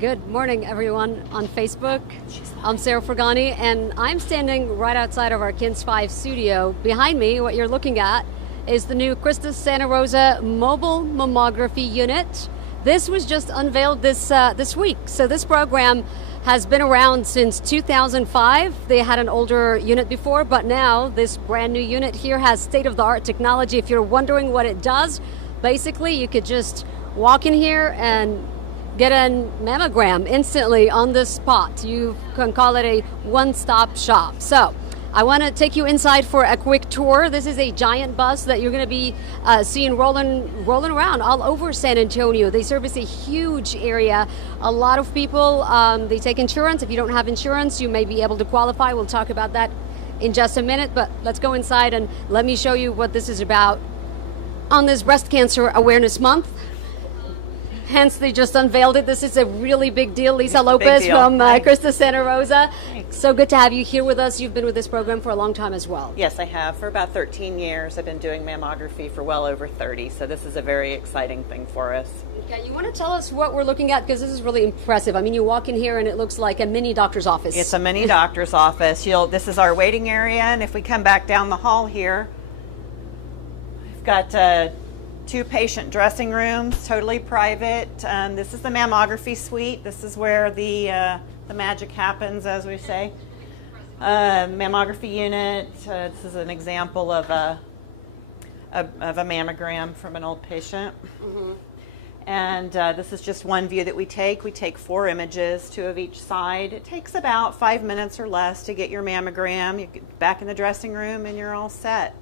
Good morning, everyone on Facebook. I'm Sarah Forgany, and I'm standing right outside of our Kins 5 studio. Behind me, what you're looking at is the new Christus Santa Rosa mobile mammography unit. This was just unveiled this week. So this program has been around since 2005. They had an older unit before, but now this brand new unit here has state-of-the-art technology. If you're wondering what it does, basically you could just walk in here and get a mammogram instantly on the spot. You can call it a one-stop shop. So I want to take you inside for a quick tour. This is a giant bus that you're going to be seeing rolling around all over San Antonio. They service a huge area. A lot of people, they take insurance. If you don't have insurance, you may be able to qualify. We'll talk about that in just a minute, but let's go inside and let me show you what this is about on this Breast Cancer Awareness Month. Hence, they just unveiled it. This is a really big deal. Lisa Lopez from Christus Santa Rosa. Thanks. So good to have you here with us. You've been with this program for a long time as well. Yes, I have. For about 13 years. I've been doing mammography for well over 30, so this is a very exciting thing for us. Okay, you want to tell us what we're looking at? Because this is really impressive. I mean, you walk in here and it looks like a mini doctor's office. It's a mini doctor's office. This is our waiting area, and if we come back down the hall here, we've got two patient dressing rooms, totally private. This is the mammography suite. This is where the magic happens, as we say. Mammography unit. This is an example of a mammogram from an old patient. Mm-hmm. And this is just one view that we take. We take 4 images, 2 of each side. It takes about 5 minutes or less to get your mammogram. You get back in the dressing room and you're all set.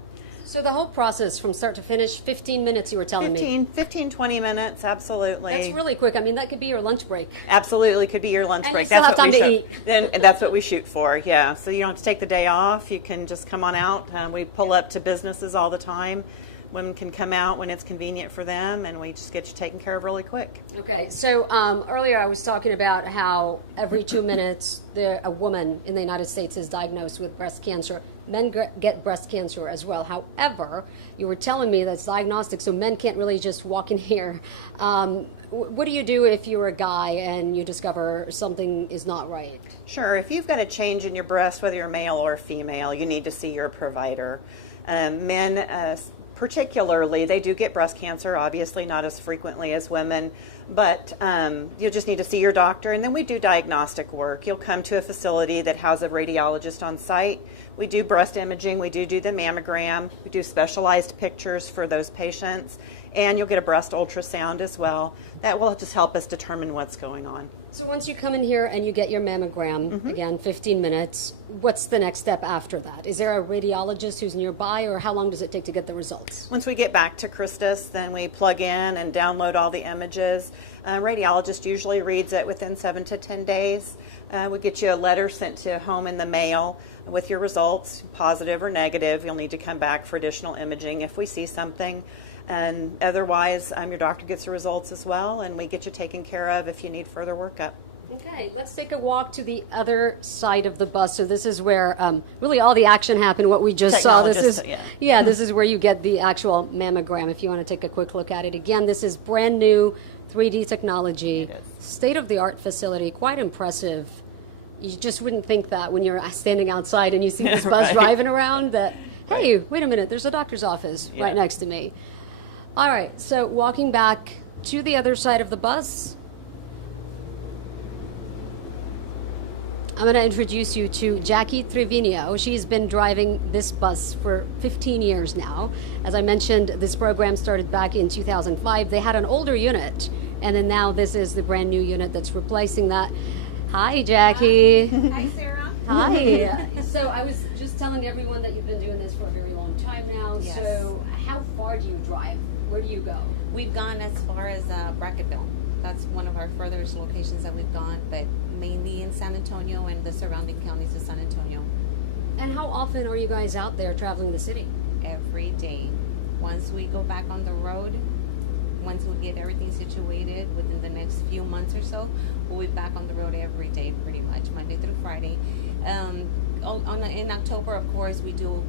So the whole process from start to finish, 15 minutes you were telling me. 15, 20 minutes, absolutely. That's really quick. I mean, that could be your lunch break. Absolutely, could be your lunch and break. You still have time to eat. And that's what we shoot for, yeah. So you don't have to take the day off. You can just come on out. We pull up to businesses all the time. Women can come out when it's convenient for them, and we just get you taken care of really quick. Okay, so earlier I was talking about how every 2 minutes a woman in the United States is diagnosed with breast cancer. Men get breast cancer as well. However, you were telling me that's diagnostic, so men can't really just walk in here. What do you do if you're a guy and you discover something is not right? Sure. If you've got a change in your breast, whether you're male or female, you need to see your provider. Men, particularly, they do get breast cancer, obviously not as frequently as women, but you'll just need to see your doctor, and then we do diagnostic work. You'll come to a facility that has a radiologist on site. We do breast imaging, we do the mammogram, we do specialized pictures for those patients, and you'll get a breast ultrasound as well. That will just help us determine what's going on. So once you come in here and you get your mammogram, mm-hmm. again, 15 minutes, what's the next step after that? Is there a radiologist who's nearby, or how long does it take to get the results? Once we get back to Christus, then we plug in and download all the images. Radiologist usually reads it within 7 to 10 days. We get you a letter sent to home in the mail with your results, positive or negative. You'll need to come back for additional imaging if we see something. And otherwise, your doctor gets the results as well, and we get you taken care of if you need further workup. Okay, let's take a walk to the other side of the bus. So this is where really all the action happened, what we just saw. This is this is where you get the actual mammogram. If you want to take a quick look at it. Again, this is brand new 3D technology, state-of-the-art facility, quite impressive. You just wouldn't think that when you're standing outside and you see this bus driving around that, hey, wait a minute, there's a doctor's office right next to me. All right, so walking back to the other side of the bus, I'm going to introduce you to Jackie Trevino. She's been driving this bus for 15 years now. As I mentioned, this program started back in 2005. They had an older unit, and then now this is the brand new unit that's replacing that. Hi, Jackie. Hi, Sarah. Hi. So I was just telling everyone that you've been doing this for a very long time now. Yes. So how far do you drive? Where do you go? We've gone as far as Bracketville. That's one of our furthest locations that we've gone, but mainly in San Antonio and the surrounding counties of San Antonio. And how often are you guys out there traveling the city? Every day. Once we go back on the road, once we get everything situated within the next few months or so, we'll be back on the road every day, pretty much, Monday through Friday. In October, of course, we do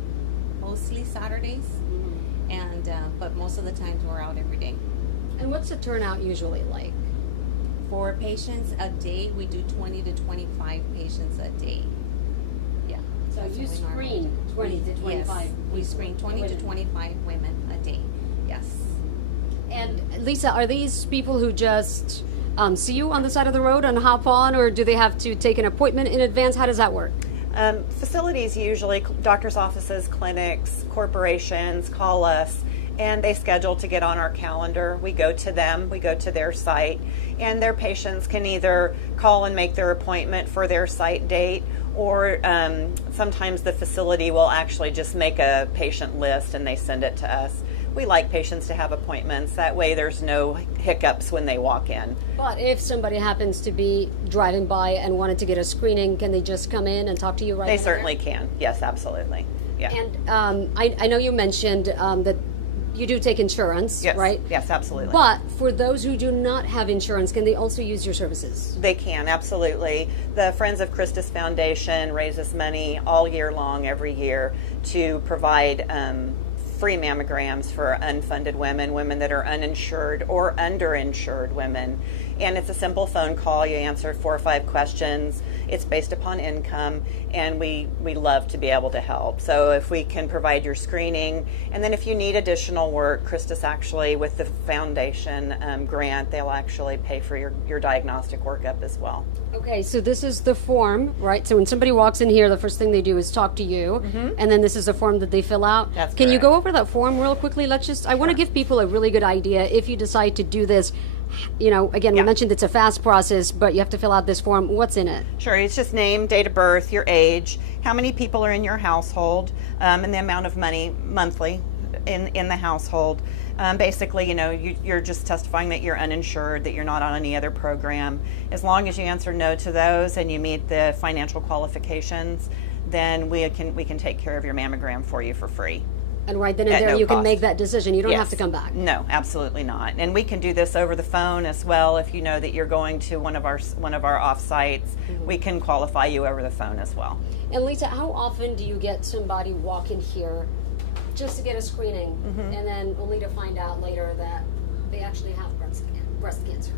mostly Saturdays, but most of the times we're out every day. And what's the turnout usually like? For patients a day, we do 20 to 25 patients a day. Yeah. So That's you what we normally screen do. 20 to 25. Yes, we screen 20 to women. 25 women a day. Yes. And Lisa, are these people who just see you on the side of the road and hop on, or do they have to take an appointment in advance? How does that work? Facilities usually, doctors' offices, clinics, corporations call us and they schedule to get on our calendar. We go to them, we go to their site, and their patients can either call and make their appointment for their site date, or sometimes the facility will actually just make a patient list and they send it to us. We like patients to have appointments. That way there's no hiccups when they walk in. But if somebody happens to be driving by and wanted to get a screening, can they just come in and talk to you right now? They certainly can. Yes, absolutely. Yeah. And I know you mentioned that you do take insurance, Yes. right? Yes, absolutely. But for those who do not have insurance, can they also use your services? They can, absolutely. The Friends of Christus Foundation raises money all year long, every year, to provide free mammograms for unfunded women, women that are uninsured or underinsured women. And it's a simple phone call. You answer 4 or 5 questions. It's based upon income, and we love to be able to help. So if we can provide your screening, and then if you need additional work, Christus actually, with the foundation grant, they'll actually pay for your diagnostic workup as well. Okay, so this is the form, right? So when somebody walks in here, the first thing they do is talk to you, and then this is a form that they fill out. That's Can you correct. go over that form real quickly? I want to give people a really good idea if you decide to do this. You know, again, we mentioned it's a fast process, but you have to fill out this form. What's in it? Sure, it's just name, date of birth, your age, how many people are in your household, and the amount of money monthly in the household. Basically, you know, you're just testifying that you're uninsured, that you're not on any other program. As long as you answer no to those and you meet the financial qualifications, then we can take care of your mammogram for you for free. And right then and At there, no you can cost. make that decision. You don't have Yes. to come back. No, absolutely not. And we can do this over the phone as well. If you know that you're going to one of our off sites, we can qualify you over the phone as well. And Lisa, how often do you get somebody walk in here just to get a screening, and then only to find out later that they actually have breast cancer?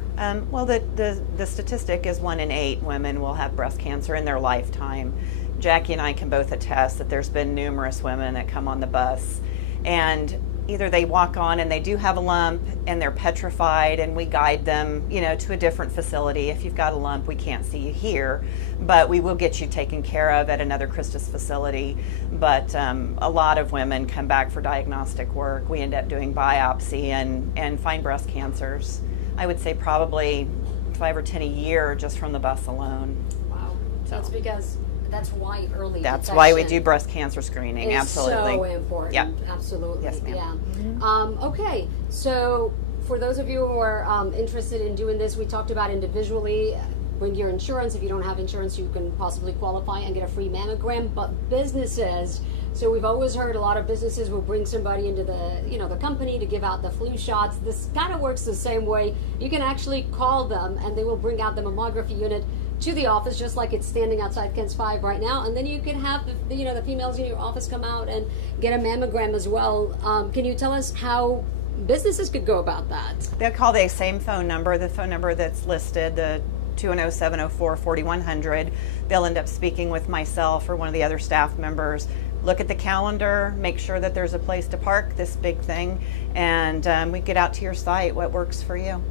Well, the statistic is 1 in 8 women will have breast cancer in their lifetime. Jackie and I can both attest that there's been numerous women that come on the bus, and either they walk on and they do have a lump and they're petrified, and we guide them, you know, to a different facility. If you've got a lump, we can't see you here, but we will get you taken care of at another Christus facility. But a lot of women come back for diagnostic work. We end up doing biopsy and find breast cancers. I would say probably 5 or 10 a year just from the bus alone. Wow. That's because that's why early That's why we do detection breast cancer screening. is Absolutely. so important. Yeah. Absolutely. Yes, ma'am. Yeah. Okay. So for those of you who are interested in doing this, we talked about individually. Bring your insurance. If you don't have insurance, you can possibly qualify and get a free mammogram. But businesses, so we've always heard a lot of businesses will bring somebody into the company to give out the flu shots. This kind of works the same way. You can actually call them and they will bring out the mammography unit to the office, just like it's standing outside Kent's 5 right now, and then you can have the females in your office come out and get a mammogram as well. Can you tell us how businesses could go about that? They'll call the same phone number, the phone number that's listed, the 210-704-4100. They'll end up speaking with myself or one of the other staff members. Look at the calendar, make sure that there's a place to park this big thing, and we get out to your site, what works for you.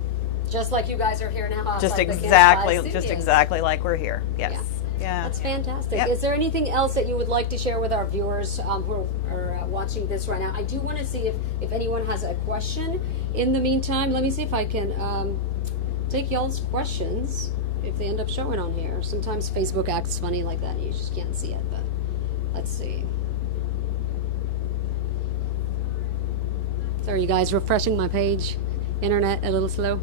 Just like you guys are here now. Just outside the Kent's 5 just studios. exactly like we're here. Yes. Yeah. Yeah. That's fantastic. Yep. Is there anything else that you would like to share with our viewers who are watching this right now? I do want to see if anyone has a question. In the meantime, let me see if I can take y'all's questions if they end up showing on here. Sometimes Facebook acts funny like that and you just can't see it, but let's see. So are you guys refreshing my page? Internet a little slow?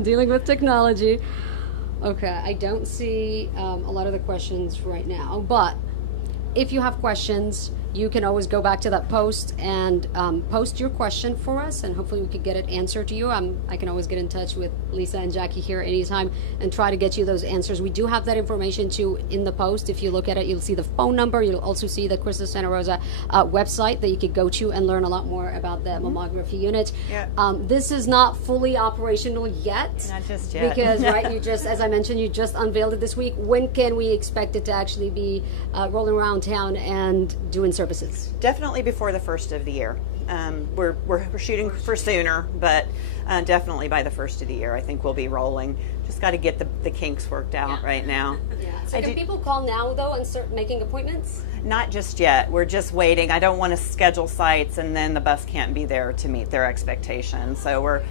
Dealing with technology. Okay, I don't see a lot of the questions right now, but if you have questions, you can always go back to that post and post your question for us, and hopefully we could get it answered to you. I can always get in touch with Lisa and Jackie here anytime and try to get you those answers. We do have that information too in the post. If you look at it, you'll see the phone number. You'll also see the Christus Santa Rosa website that you could go to and learn a lot more about the mammography unit. Yeah. This is not fully operational yet. Not just yet. Because, right, you just, as I mentioned, you just unveiled it this week. When can we expect it to actually be rolling around town and doing services? Definitely before the first of the year. We're shooting for sooner, but definitely by the first of the year, I think we'll be rolling. Just got to get the kinks worked out right now. Yeah. So can people call now, though, and start making appointments? Not just yet. We're just waiting. I don't want to schedule sites and then the bus can't be there to meet their expectations. So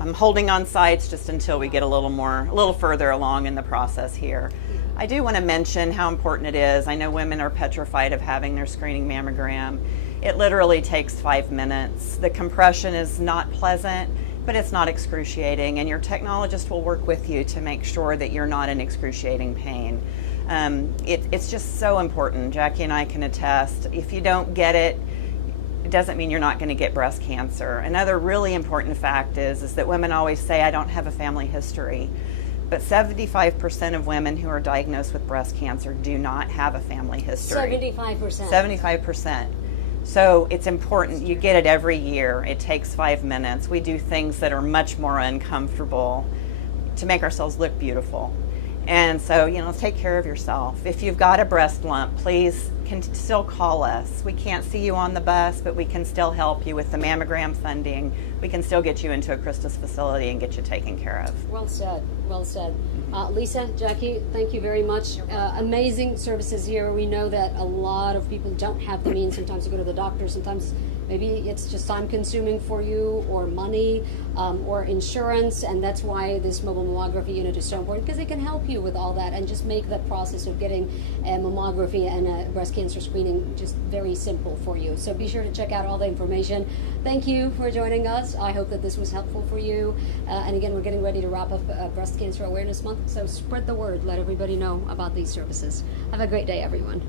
I'm holding on sites just until we get a little further along in the process here. I do want to mention how important it is. I know women are petrified of having their screening mammogram. It literally takes 5 minutes. The compression is not pleasant, but it's not excruciating, and your technologist will work with you to make sure that you're not in excruciating pain. It's just so important. Jackie and I can attest. If you don't get it, it doesn't mean you're not going to get breast cancer. Another really important fact is that women always say, I don't have a family history. But 75% of women who are diagnosed with breast cancer do not have a family history. 75%. 75%. So it's important. You get it every year. It takes 5 minutes. We do things that are much more uncomfortable to make ourselves look beautiful. And so, take care of yourself. If you've got a breast lump, please can still call us. We can't see you on the bus, but we can still help you with the mammogram funding. We can still get you into a Christus facility and get you taken care of. Well said. Well said. Lisa, Jackie, thank you very much. Amazing services here. We know that a lot of people don't have the means sometimes to go to the doctor. Sometimes maybe it's just time consuming for you, or money, or insurance, and that's why this mobile mammography unit is so important, because it can help you with all that and just make the process of getting a mammography and a breast cancer screening just very simple for you. So be sure to check out all the information. Thank you for joining us. I hope that this was helpful for you. And again, we're getting ready to wrap up Breast Cancer Awareness Month, so spread the word. Let everybody know about these services. Have a great day, everyone.